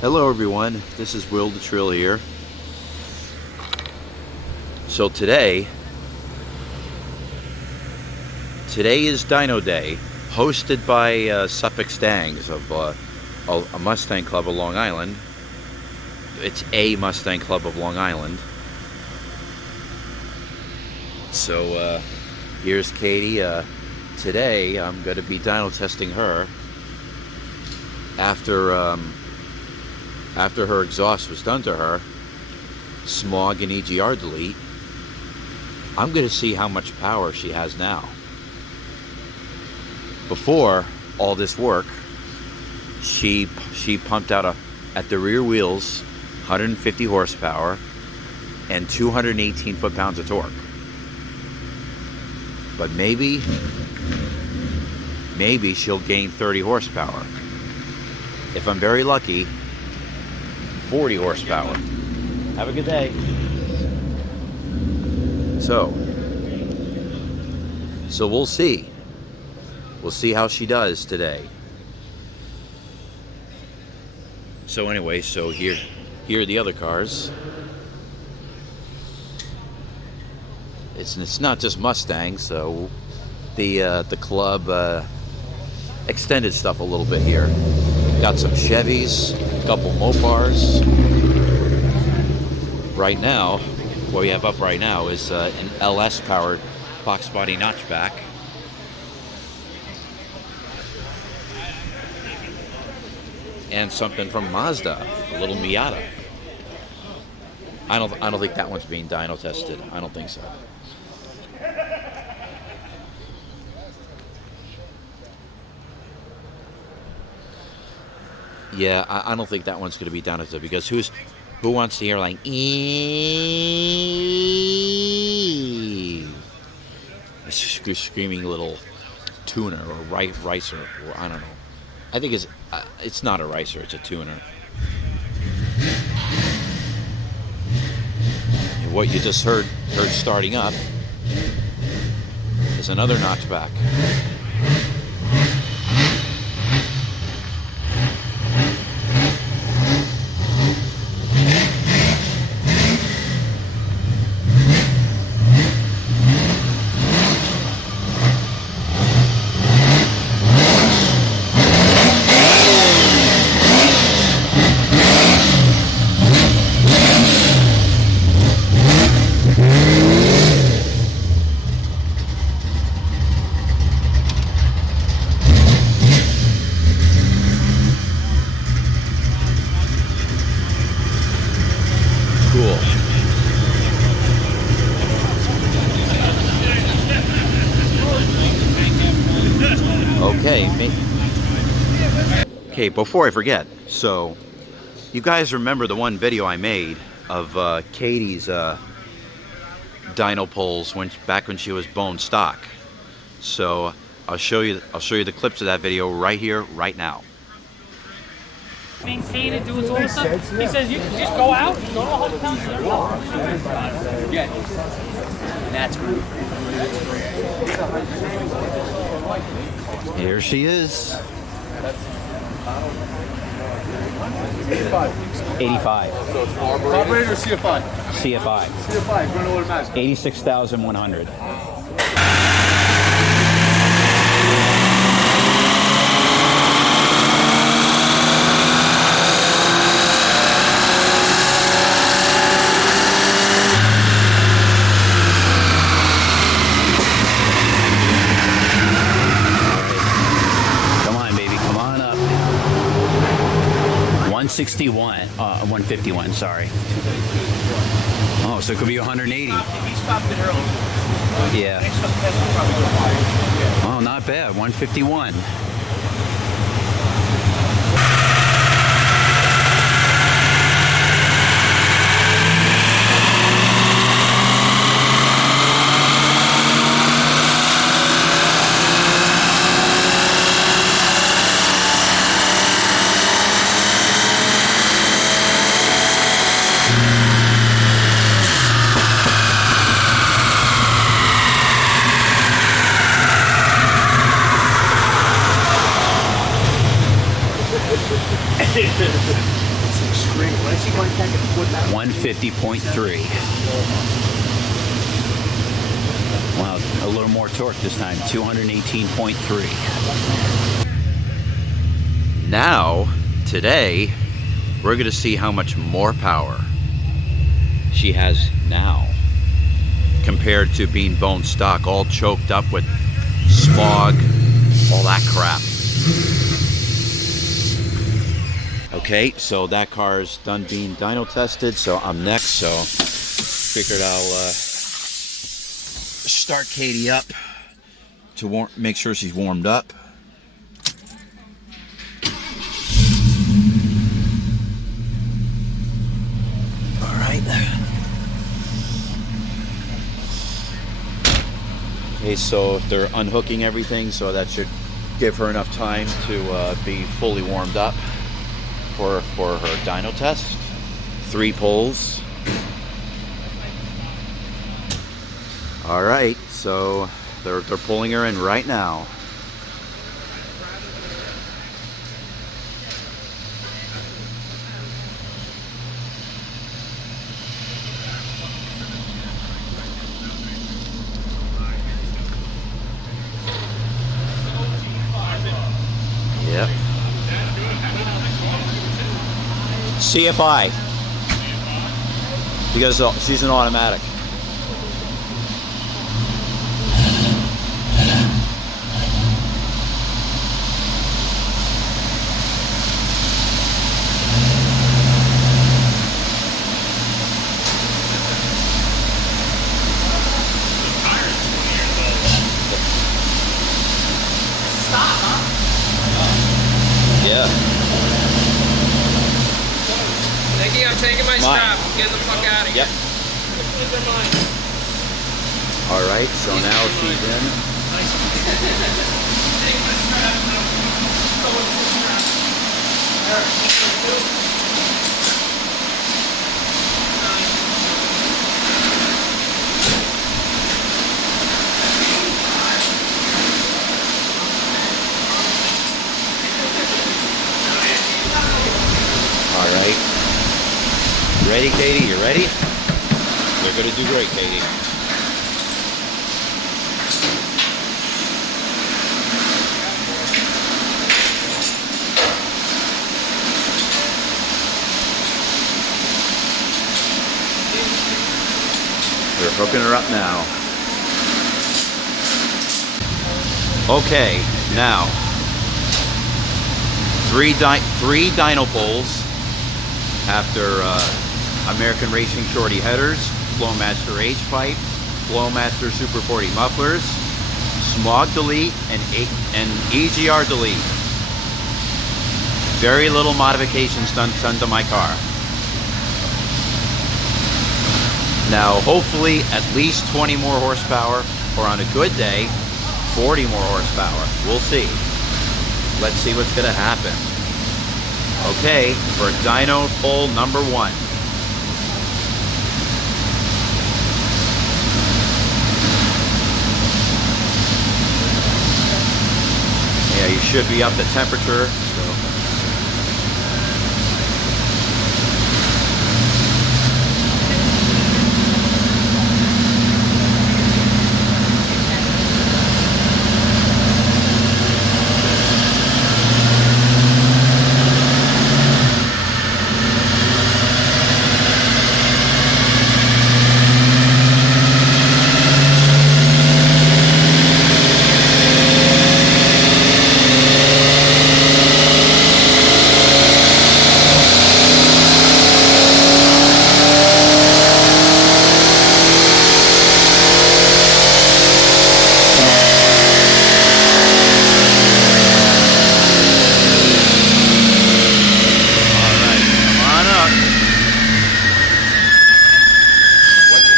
Hello everyone, this is Will the Trill here. So today is Dyno Day, hosted by Suffolk Stangs of a Mustang club of Long Island. It's a Mustang club of Long Island. So here's Katy. Today I'm going to be dyno testing her after her exhaust was done to her, smog and EGR delete. I'm going to see how much power she has now. Before all this work, she pumped out at the rear wheels 150 horsepower and 218 foot-pounds of torque. But maybe she'll gain 30 horsepower. If I'm very lucky, 40 horsepower. Have a good day. So we'll see. We'll see how she does today. So anyway, here are the other cars. It's not just Mustangs, so the club extended stuff a little bit here. Got some Chevys, a couple Mopars. Right now, what we have up right now is an LS powered box body notchback. And something from Mazda, a little Miata. I don't think that one's being dyno tested. I don't think so. Yeah, I don't think that one's going to be dyno tested, because who wants to hear like eeeeee? A screaming little tuner or ricer, or I don't know. I think it's not a ricer, it's a tuner. And what you just heard starting up is another notchback. Okay, before I forget, so you guys remember the one video I made of Katy's Dyno Pulls back when she was bone stock. So I'll show you the clips of that video right here, right now. Maintain it, do all the stuff. He says you can just go out and go to 100 pounds. Yeah. That's great. Here she is. 85. So it's carburetor or CFI? CFI. CFI, run automatic. 86,100. Come on, baby. Come on up. 151, sorry. Oh, so it could be 180. He stopped it early. Yeah. Oh, not bad. 151. 150.3. Wow, a little more torque this time. 218.3. Now, today, we're going to see how much more power she has now compared to being bone stock, all choked up with smog, all that crap. Okay, so that car's done being dyno tested, so I'm next, so figured I'll start Katy up to make sure she's warmed up. All right. Okay, so they're unhooking everything, so that should give her enough time to be fully warmed up for her dyno test. 3 pulls. All right, so they're pulling her in right now. Yep. CFI. Because she's an automatic. Yeah. Nikki, I'm taking my strap. Get the fuck out of here. Yep. All right, so now she's in. All right. Ready, Katy? You ready? You're gonna do great, Katy. We're hooking her up now. Okay, now 3 dyno pulls after American Racing Shorty headers, Flowmaster H pipe, Flowmaster Super 40 mufflers, smog delete, and EGR delete. Very little modifications done to my car. Now, hopefully, at least 20 more horsepower, or on a good day, 40 more horsepower. We'll see. Let's see what's gonna happen. Okay, for dyno pull number 1. Yeah, you should be up to temperature, so.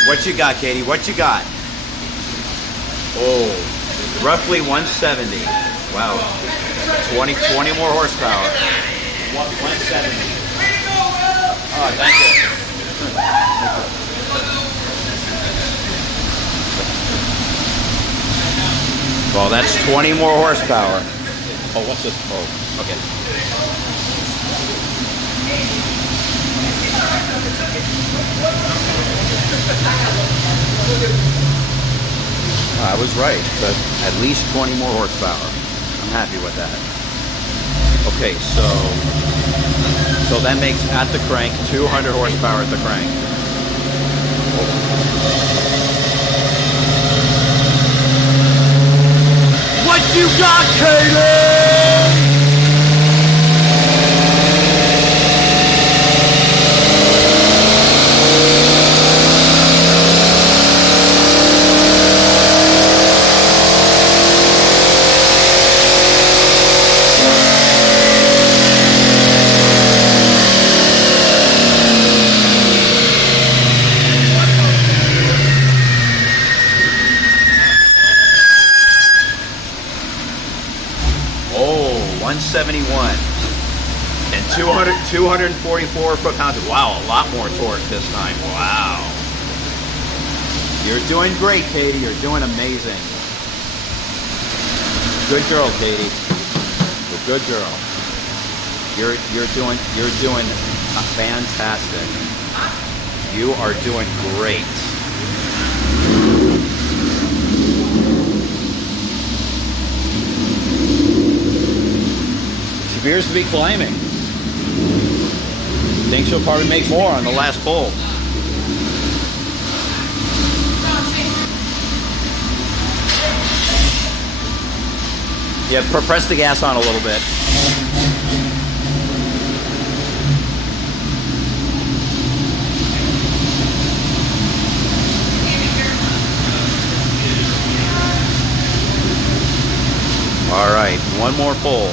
What you got, Katy? What you got? Oh, roughly 170. Wow. 20 more horsepower. 170. Oh, thank you. Well, that's 20 more horsepower. Oh, what's this? Oh, okay. I was right, but at least 20 more horsepower. I'm happy with that. Okay, so that makes at the crank 200 horsepower at the crank. What you got, Katy? Oh, 171 and 244 foot-pounds. Wow, a lot more torque this time. Wow. You're doing great, Katy. You're doing amazing. Good girl, Katy. You're a good girl. You're doing fantastic. You are doing great. Appears to be climbing. Think she'll probably make more on the last pull. Yeah, press the gas on a little bit. All right, one more pull.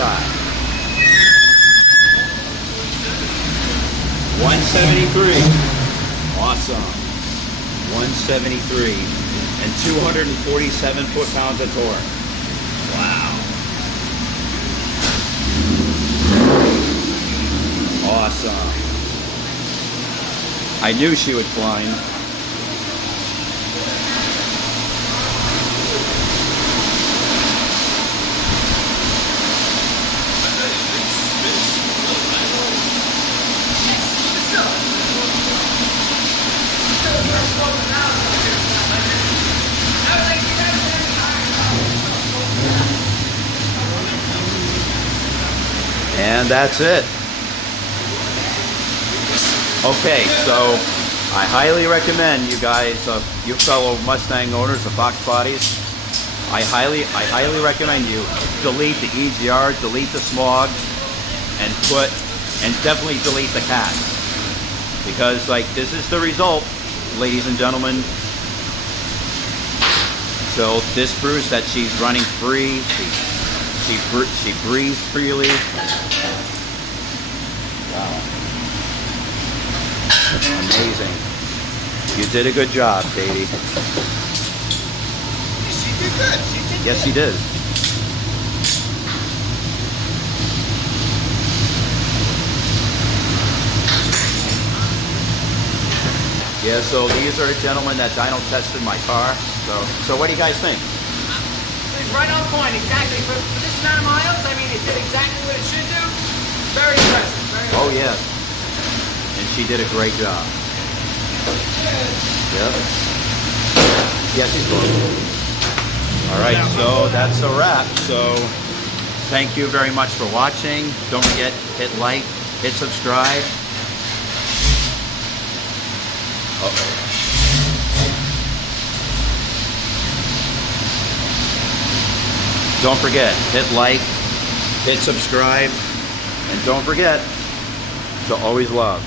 got? 173. Awesome. 173 and 247 foot-pounds of torque. Wow. Awesome. I knew she would climb. And that's it. Okay, so I highly recommend you guys, you fellow Mustang owners of Fox bodies, I highly recommend you delete the EGR, delete the smog, and definitely delete the cat. Because like this is the result, ladies and gentlemen. So this proves that she's running free. She breathes freely. Wow. Amazing. You did a good job, Katy. She did good. She did yes, she did. Yeah, so these are gentlemen that dyno tested my car. So what do you guys think? It's right on point, exactly. For this amount of miles, I mean, it did exactly what it should do. Very impressive. Very impressive. Oh, yeah. And she did a great job. Yep. Yes, she's close. All right, so that's a wrap. So thank you very much for watching. Don't forget, hit like, hit subscribe. Uh-oh. Don't forget, hit like, hit subscribe, and don't forget to always love.